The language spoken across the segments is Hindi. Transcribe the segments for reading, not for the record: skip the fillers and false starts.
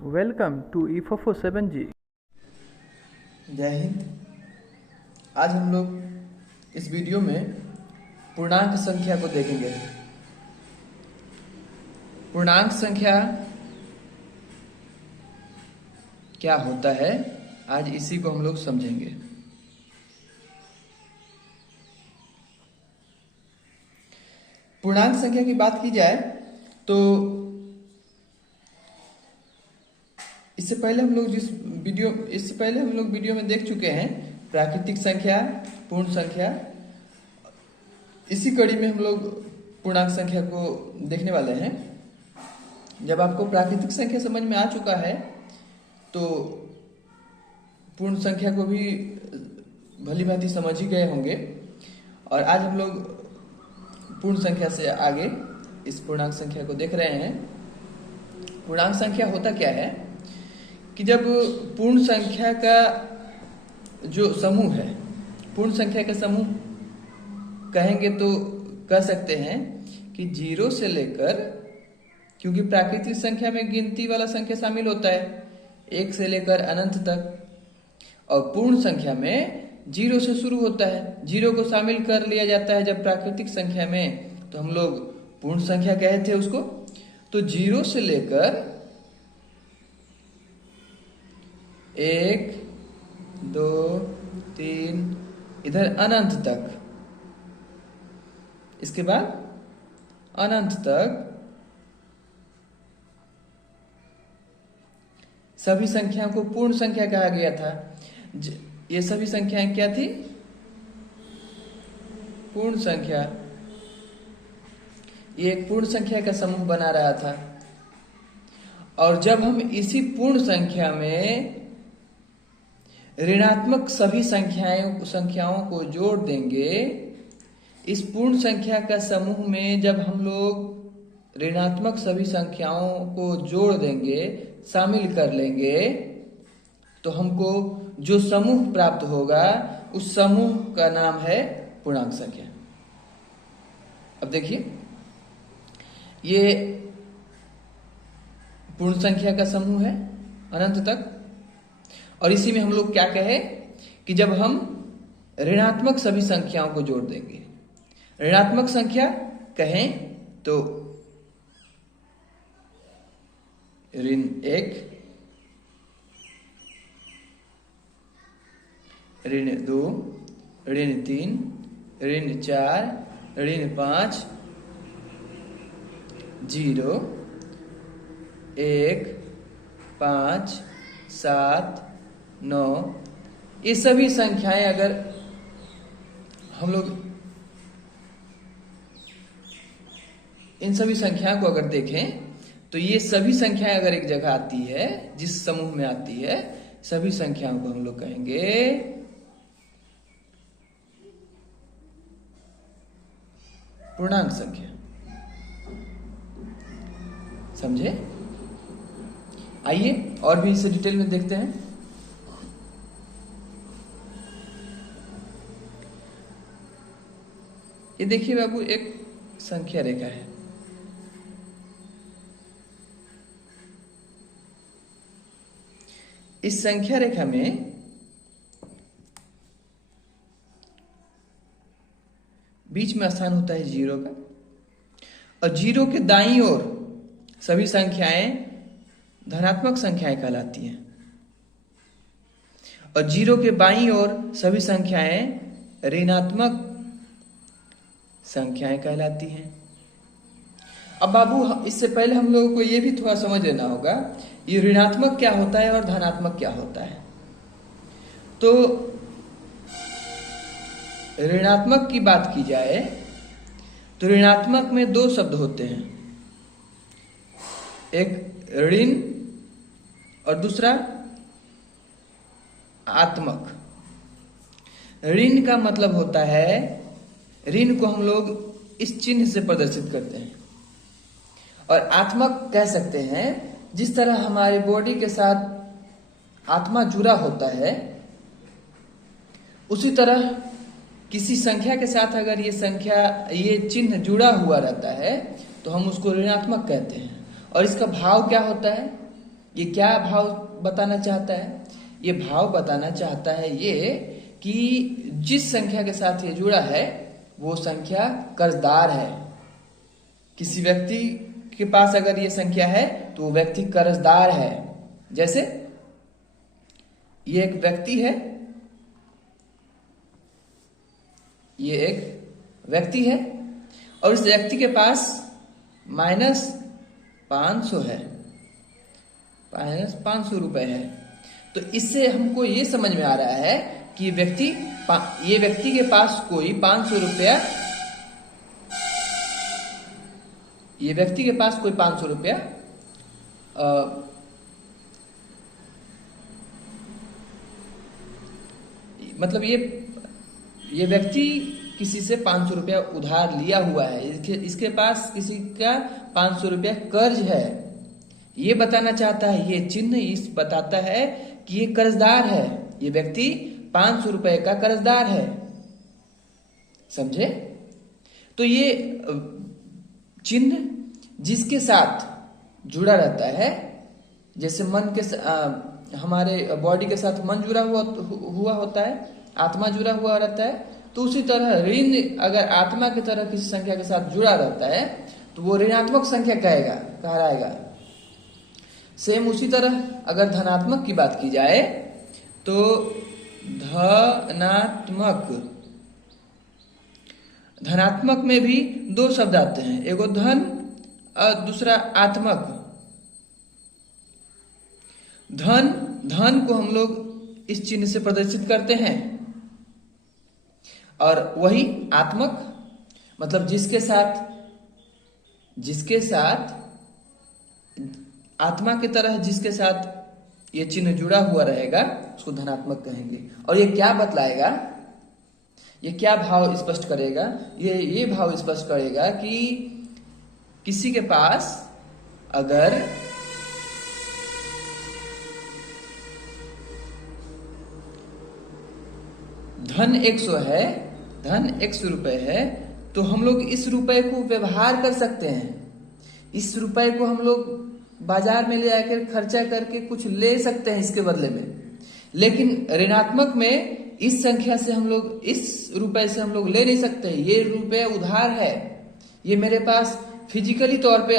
Welcome to EFOFO 7G। जय हिंद। आज हम लोग इस वीडियो में पूर्णांक संख्या को देखेंगे। पूर्णांक संख्या क्या होता है, आज इसी को हम लोग समझेंगे। पूर्णांक संख्या की बात की जाए तो इससे पहले हम लोग वीडियो में देख चुके हैं प्राकृतिक संख्या, पूर्ण संख्या। इसी कड़ी में हम लोग पूर्णांक संख्या को देखने वाले हैं। जब आपको प्राकृतिक संख्या समझ में आ चुका है तो पूर्ण संख्या को भी भली भांति समझ ही गए होंगे। और आज हम लोग पूर्ण संख्या से आगे इस पूर्णांक संख्या को देख रहे हैं। पूर्णांक संख्या होता क्या है कि जब पूर्ण संख्या का जो समूह है, पूर्ण संख्या का समूह कहेंगे तो कह सकते हैं कि 0 से लेकर, क्योंकि प्राकृतिक संख्या में गिनती वाला संख्या शामिल होता है 1 से लेकर अनंत तक, और पूर्ण संख्या में 0 से शुरू होता है। 0 को शामिल कर लिया जाता है जब प्राकृतिक संख्या में, तो हम लोग पूर्ण संख्या कहे थे उसको। तो 0 से लेकर 1, 2, 3 इधर अनंत तक, इसके बाद अनंत तक सभी संख्याओं को पूर्ण संख्या कहा गया था। ये सभी संख्याएं क्या थी? पूर्ण संख्या। ये एक पूर्ण संख्या का समूह बना रहा था। और जब हम इसी पूर्ण संख्या में ऋणात्मक सभी संख्याओं को जोड़ देंगे, इस पूर्ण संख्या का समूह में जब हम लोग ऋणात्मक सभी संख्याओं को जोड़ देंगे, शामिल कर लेंगे, तो हमको जो समूह प्राप्त होगा उस समूह का नाम है पूर्णांक संख्या। अब देखिए, ये पूर्ण संख्या का समूह है अनंत तक। और इसी में हम लोग क्या कहे कि जब हम ऋणात्मक सभी संख्याओं को जोड़ देंगे, ऋणात्मक संख्या कहें तो ऋण 1, ऋण 2, ऋण 3, ऋण 4, ऋण 5, 0, 1, 5, 7, 9, ये सभी संख्याएं अगर हम लोग इन सभी संख्याओं को अगर देखें तो ये सभी संख्याएं अगर एक जगह आती है, जिस समूह में आती है, सभी संख्याओं को हम लोग कहेंगे पूर्णांक संख्या। समझे? आइए और भी इसे डिटेल में देखते हैं। ये देखिए बाबू, एक संख्या रेखा है। इस संख्या रेखा में बीच में स्थान होता है 0 का, और 0 के दाईं ओर सभी संख्याएं धनात्मक संख्याएं कहलाती हैं, और 0 के बाईं ओर सभी संख्याएं ऋणात्मक संख्याएं कहलाती हैं। अब बाबू, इससे पहले हम लोगों को यह भी थोड़ा समझ लेना होगा, ये ऋणात्मक क्या होता है और धनात्मक क्या होता है। तो ऋणात्मक की बात की जाए तो ऋणात्मक में 2 शब्द होते हैं, एक ऋण और दूसरा आत्मक। ऋण का मतलब होता है, ऋण को हम लोग इस चिन्ह से प्रदर्शित करते हैं। और आत्मक कह सकते हैं, जिस तरह हमारे बॉडी के साथ आत्मा जुड़ा होता है, उसी तरह किसी संख्या के साथ अगर ये चिन्ह जुड़ा हुआ रहता है तो हम उसको ऋणात्मक कहते हैं। और इसका भाव क्या होता है? ये क्या भाव बताना चाहता है? ये भाव बताना चाहता है ये कि जिस संख्या के साथ ये जुड़ा है वो संख्या कर्जदार है। किसी व्यक्ति के पास अगर ये संख्या है तो वो व्यक्ति कर्जदार है। जैसे ये एक व्यक्ति है, ये एक व्यक्ति है और इस व्यक्ति के पास -500 है, -500 रुपए है। तो इससे हमको ये समझ में आ रहा है कि ये व्यक्ति के पास कोई 500 रुपया, ये व्यक्ति के पास कोई 500 रुपया मतलब ये व्यक्ति किसी से 500 रुपया उधार लिया हुआ है, इसके पास किसी का 500 रुपया कर्ज है। ये बताना चाहता है, ये चिन्ह इस बताता है कि ये कर्जदार है, ये व्यक्ति 500 रुपए का कर्जदार है। समझे? तो ये चिन्ह जिसके साथ जुड़ा रहता है, जैसे मन के हमारे बॉडी के साथ मन जुड़ा हुआ होता है, आत्मा जुड़ा हुआ रहता है, तो उसी तरह ऋण अगर आत्मा की तरह किसी संख्या के साथ जुड़ा रहता है तो वो ऋणात्मक संख्या कहलाएगा। सेम उसी तरह अगर धनात्मक की बात की जाए तो धनात्मक में भी दो शब्द आते हैं, एगो धन और दूसरा आत्मक। धन को हम लोग इस चिन्ह से प्रदर्शित करते हैं और वही आत्मक मतलब जिसके साथ आत्मा की तरह जिसके साथ ये चिन्ह जुड़ा हुआ रहेगा उसको धनात्मक कहेंगे। और ये क्या बतलाएगा, ये क्या भाव स्पष्ट करेगा? ये भाव स्पष्ट करेगा कि किसी के पास अगर धन 100 है, धन 100 रुपए है, तो हम लोग इस रुपए को व्यवहार कर सकते हैं। इस रुपए को हम लोग बाजार में ले आकर खर्चा करके कुछ ले सकते हैं इसके बदले में। लेकिन ऋणात्मक में इस संख्या से हम लोग, इस रुपए से हम लोग ले नहीं सकते। ये रुपए उधार है, ये मेरे पास फिजिकली तौर पे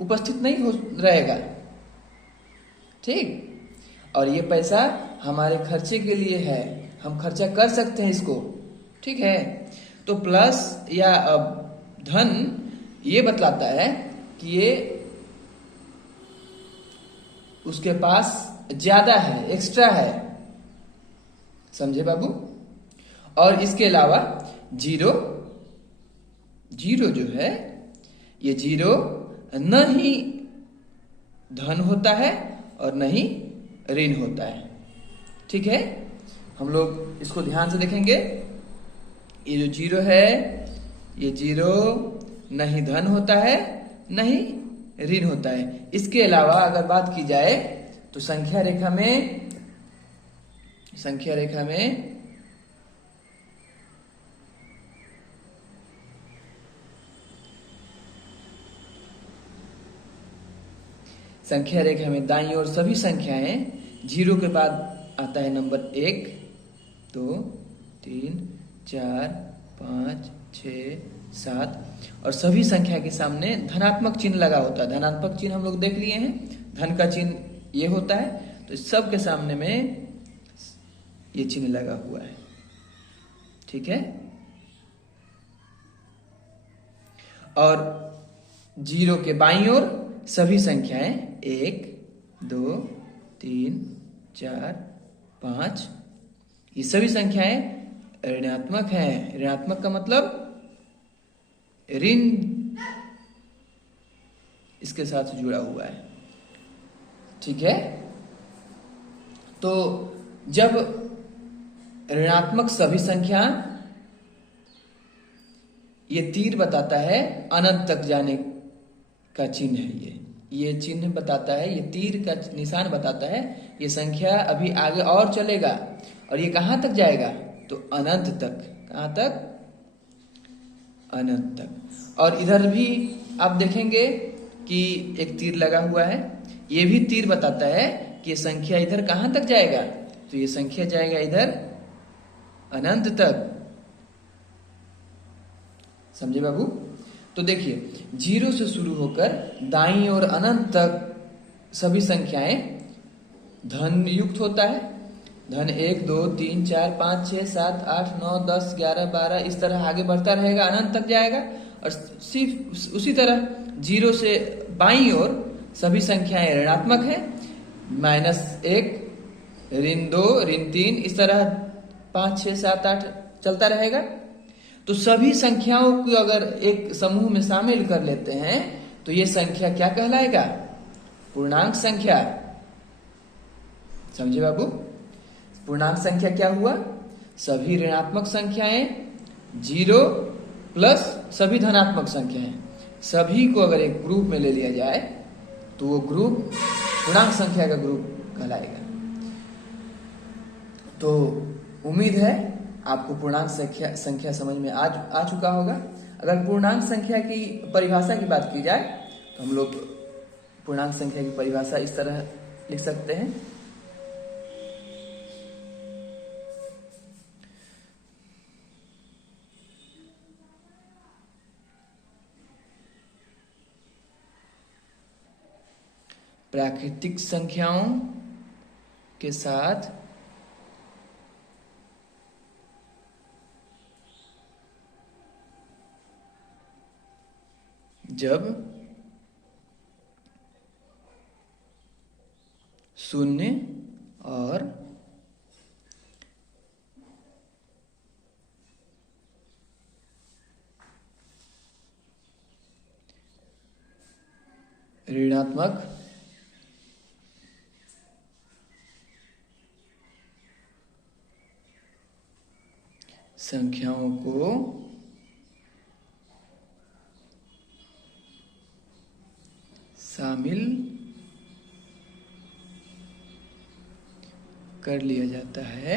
उपस्थित नहीं रहेगा, ठीक। और ये पैसा हमारे खर्चे के लिए है, हम खर्चा कर सकते हैं इसको, ठीक है। तो प्लस या धन ये बतलाता है कि ये उसके पास ज्यादा है, एक्स्ट्रा है। समझे बाबू? और इसके अलावा जीरो जो है, ये जीरो न ही धन होता है और न ही ऋण होता है, ठीक है। हम लोग इसको ध्यान से देखेंगे। ये जो जीरो है, ये जीरो न ही धन होता है न ही ऋण होता है। इसके अलावा अगर बात की जाए तो संख्या रेखा में संख्या रेखा में दाईं ओर सभी संख्याएं, जीरो के बाद आता है नंबर 1, 2, 3, 4, 5, 6, 7 और सभी संख्या के सामने धनात्मक चिन्ह लगा होता है। धनात्मक चिन्ह हम लोग देख लिए हैं, धन का चिन्ह ये होता है, तो सब के सामने में ये चिन्ह लगा हुआ है, ठीक है। और जीरो के बाईं ओर सभी संख्याएं 1, 2, 3, 4, 5 ये सभी संख्याएं ऋणात्मक हैं। ऋणात्मक का मतलब ऋण इसके साथ जुड़ा हुआ है, ठीक है। तो जब ऋणात्मक सभी संख्या, ये तीर बताता है अनंत तक जाने का चिन्ह है, ये चिन्ह बताता है, ये तीर का निशान बताता है ये संख्या अभी आगे और चलेगा और ये कहां तक जाएगा, तो अनंत तक। कहां तक? अनंत तक। और इधर भी आप देखेंगे कि एक तीर लगा हुआ है, ये भी तीर बताता है कि ये संख्या इधर कहां तक जाएगा, तो ये संख्या जाएगा इधर अनंत तक। समझे बाबू? तो देखिए 0 से शुरू होकर दाईं और अनंत तक सभी संख्याएं धन युक्त होता है। धन 1 2 3 4 5 6 7 8 9 10 11 12 इस तरह आगे बढ़ता रहेगा, अनंत तक जाएगा। और सिर्फ उसी तरह 0 से बाईं ओर सभी संख्याएं ऋणात्मक है। -1 ऋण 2 ऋण 3 इस तरह 5 6 7 8 चलता रहेगा। तो सभी संख्याओं को अगर एक समूह में शामिल कर लेते हैं तो ये संख्या क्या कहलाएगा? पूर्णांक संख्या। समझे बाबू? पूर्णांक संख्या क्या हुआ? सभी ऋणात्मक संख्याएं 0 प्लस सभी धनात्मक संख्याएं, सभी को अगर एक ग्रुप में ले लिया जाए तो वो ग्रुप पूर्णांक संख्या का ग्रुप कहलाएगा। तो उम्मीद है आपको पूर्णांक संख्या समझ में आ चुका होगा। अगर पूर्णांक संख्या की परिभाषा की बात की जाए तो हम लोग पूर्णांक संख्या की परिभाषा इस तरह लिख सकते हैं। प्राकृतिक संख्याओं के साथ जब शून्य और ऋणात्मक संख्याओं को शामिल कर लिया जाता है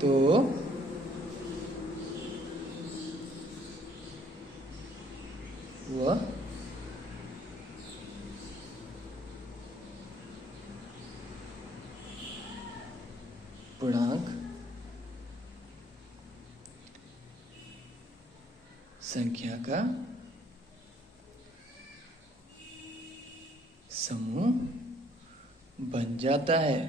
तो वह पूर्णांक संख्या का समूह बन जाता है।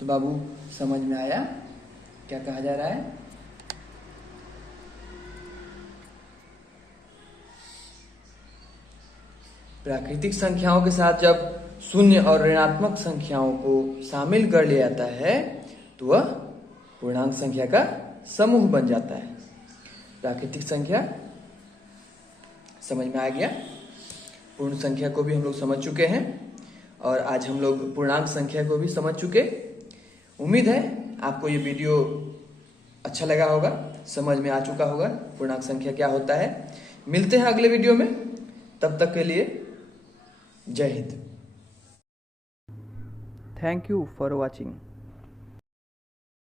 तो बाबू समझ में आया क्या कहा जा रहा है? प्राकृतिक संख्याओं के साथ जब शून्य और ऋणात्मक संख्याओं को शामिल कर लिया जाता है तो वह पूर्णांक संख्या का समूह बन जाता है। प्राकृतिक संख्या समझ में आ गया। पूर्ण संख्या को भी हम लोग समझ चुके हैं और आज हम लोग पूर्णांक संख्या को भी समझ चुके। उम्मीद है आपको ये वीडियो अच्छा लगा होगा, समझ में आ चुका होगा पूर्णांक संख्या क्या होता है। मिलते हैं अगले वीडियो में, तब तक के लिए जय Hind. Thank you for watching.